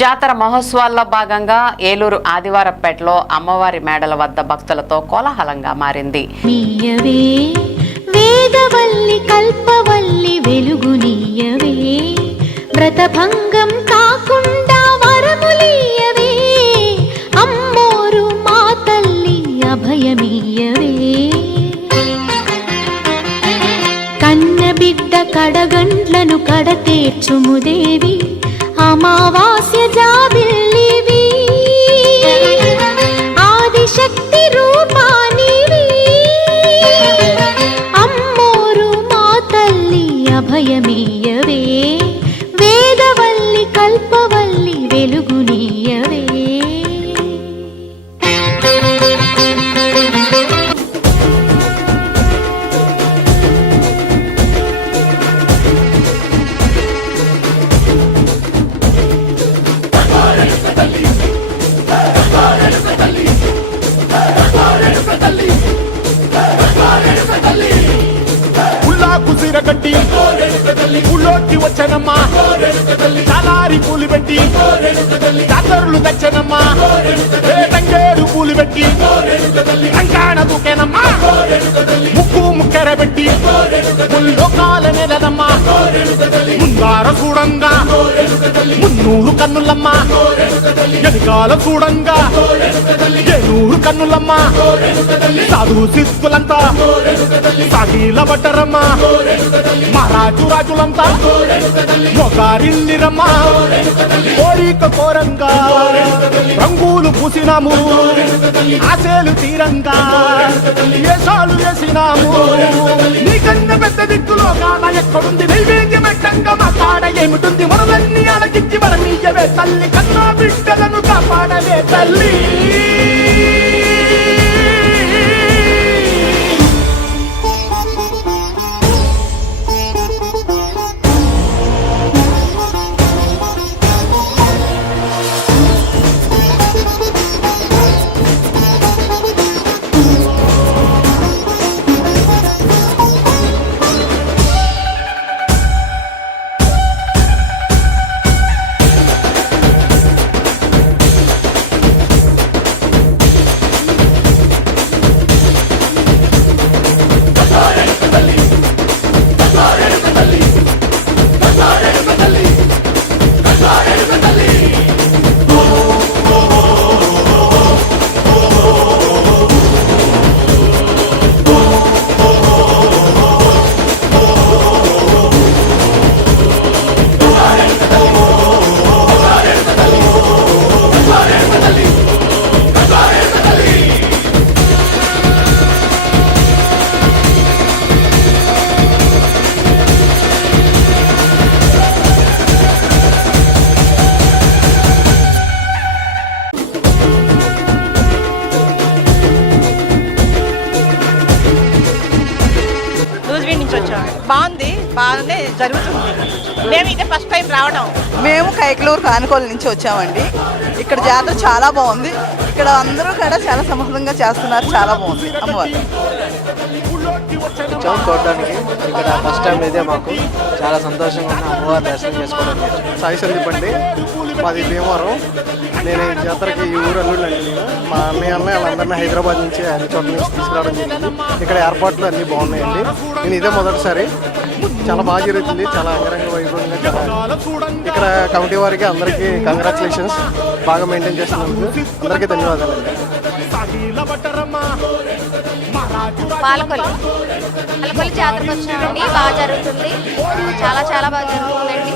జాతర మహోత్సవాల్లో భాగంగా ఏలూరు ఆదివారపేటలో అమ్మవారి మేడల వద్ద భక్తులతో కోలాహలంగా మారింది. వేదవల్లి కల్పవల్లి వెలుగునీయవే, వ్రతభంగం కాకుండా వరములీయవే, అమ్మోరు మా తల్లి అభయమీయవే. కన్నబిడ్డ కడగండ్లను కడతేర్చుముదేవి, అమావాస్య జాబిల్లివి, ఆదిశక్తి రూపానివి, అమ్మోరు మా తల్లి అభయమీయవే, వేదవల్లి కల్పవల్లి వెలుగునీయవే. కట్టి ఊళ్ళోకి వచ్చనమ్మా, చాలారి పూలు పెట్టి జాతరులు తెచ్చనమ్మా, తంగేరు పూలు పెట్టి అంకాణ దూకేనమ్మా, ముక్కు ముక్కెర పెట్టి ముల్లోకాల నెలనమ్మా, ముందార చూడంగా మున్నూరు కన్నులమ్మా, వెనకాల చూడంగా ఏనూరు కన్నులమ్మా, సాధు శిస్తులంతా సాగిల పడ్డరమ్మా, మహారాజు రాజులంతా మొగారిల్లిరమ్మా, కోరిక కోరంగా రంగులు పూసినాము, ఆశలు తీరంగా ఏషాలు వేసినాము, నీకన్న పెద్ద దిక్కులో కాడ ఎక్కడుంది నైవేద్యం ఎట్టంగా మా కాడ ఏమిటుంది, మనలన్నీ అలకించి వరమీయవే తల్లి, కన్నా బిడ్డలను కాపాడవే తల్లి. బాగానే జరుగుతుంది. మేము ఇదే ఫస్ట్ టైం రావడం. మేము కైకలూరు కానుకోల నుంచి వచ్చామండి. ఇక్కడ జాతర చాలా బాగుంది. ఇక్కడ అందరూ కూడా చాలా సమర్థంగా చేస్తున్నారు. చాలా బాగుంది అమ్మవారు చూడడానికి. ఇక్కడ ఫస్ట్ టైం అయితే మాకు చాలా సంతోషంగా ఉన్న అమ్మవారి దర్శనం చేసుకోవడం. సాయి సందీప్ అండి, మాది భీమవరం. నేను ఈ జాతరకి ఈ ఊరు అల్లుడు అండి. నేను మా అన్నయ్య వాళ్ళందరినీ హైదరాబాద్ నుంచి అన్ని చోట్ల నుంచి తీసుకురావడం జరిగింది. ఇక్కడ ఏర్పాట్లు అన్నీ బాగున్నాయండి. నేను ఇదే మొదటిసారి. చాలా బాగా జరుగుతుంది. చాలా అంగరంగ వైభవంగా ఇక్కడ కమిటీ వారికి అందరికీ కంగ్రాచులేషన్స్. బాగా మెయింటైన్ చేస్తున్నందుకు అందరికీ ధన్యవాదాలండి. పాలకొల్లు జాతరకు వచ్చామండి. బాగా జరుగుతుంది. చాలా చాలా బాగా జరుగుతుందండి.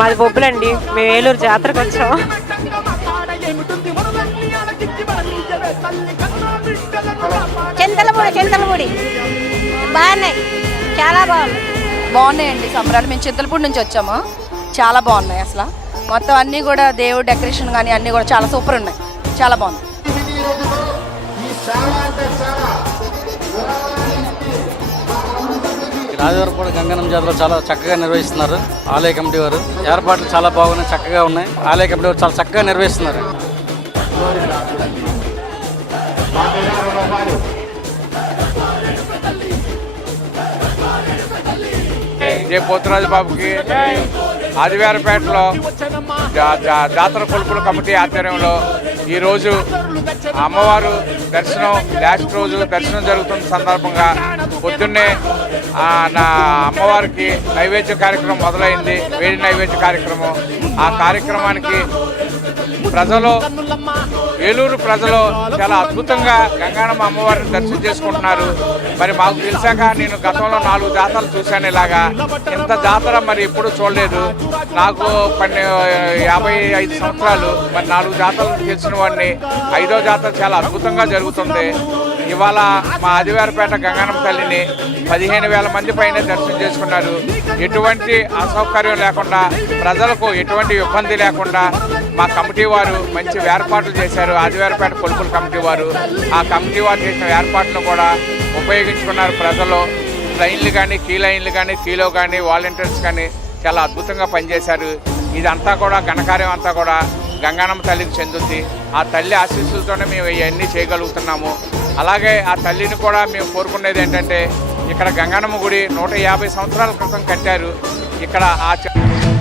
మాది బొబ్బులండి. మేము ఏలూరు జాతరకు వచ్చాము. చింతలపూడి బాగున్నాయి. చాలా బాగున్నాయండి సంబరాలు. మేము చింతలపూడి నుంచి వచ్చాము. చాలా బాగున్నాయి. అసలు మొత్తం అన్నీ కూడా దేవుడు డెకరేషన్ కానీ అన్నీ కూడా చాలా సూపర్ ఉన్నాయి. చాలా బాగుంది. రాజవరపూడి గంగనం జాతర చాలా చక్కగా నిర్వహిస్తున్నారు ఆలయ కమిటీ వారు. ఏర్పాట్లు చాలా బాగున్నాయి, చక్కగా ఉన్నాయి. ఆలయ కమిటీ వారు చాలా చక్కగా నిర్వహిస్తున్నారు. జే పోతురాజు బాబుకి. ఆదివారపేటలో జాతర కొలుపుల కమిటీ ఆధ్వర్యంలో ఈరోజు అమ్మవారు దర్శనం లాస్ట్ రోజు దర్శనం జరుగుతున్న సందర్భంగా పొద్దున్నే నా అమ్మవారికి నైవేద్య కార్యక్రమం మొదలైంది. వేడి నైవేద్య కార్యక్రమం. ఆ కార్యక్రమానికి ప్రజలు, ఏలూరు ప్రజలు చాలా అద్భుతంగా గంగానమ్మ అమ్మవారిని దర్శనం చేసుకుంటున్నారు. మరి మాకు తెలిసాక నేను గతంలో 4 జాతరలు చూశాను. ఇలాగా ఇంత జాతర మరి ఎప్పుడు చూడలేదు. నాకు 55 సంవత్సరాలు. మరి 4 జాతరలు తెలిసిన వాడిని 5వ జాతర చాలా అద్భుతంగా జరుగుతుంది. ఇవాళ మా ఆదివారపేట గంగానమ్మ తల్లిని 15,000 మంది పైన దర్శనం చేసుకున్నారు. ఎటువంటి అసౌకర్యం లేకుండా, ప్రజలకు ఎటువంటి ఇబ్బంది లేకుండా మా కమిటీ వారు మంచి ఏర్పాట్లు చేశారు. ఆదివారపేట కొలుపుల కమిటీ వారు ఆ కమిటీ వారు చేసిన ఏర్పాట్లు కూడా ఉపయోగించుకున్నారు. ప్రజలు లైన్లు కానీ, కీ లైన్లు కానీ, కీలో కానీ, వాలంటీర్స్ కానీ చాలా అద్భుతంగా పనిచేశారు. ఇదంతా కూడా ఘనకార్యం అంతా కూడా గంగానమ్మ తల్లికి చెందుద్ది. ఆ తల్లి ఆశీస్సులతోనే మేము ఇవన్నీ చేయగలుగుతున్నాము. అలాగే ఆ తల్లిని కూడా మేము కోరుకునేది ఏంటంటే, ఇక్కడ గంగానమ్మ గుడి 150 సంవత్సరాల క్రితం కట్టారు. ఇక్కడ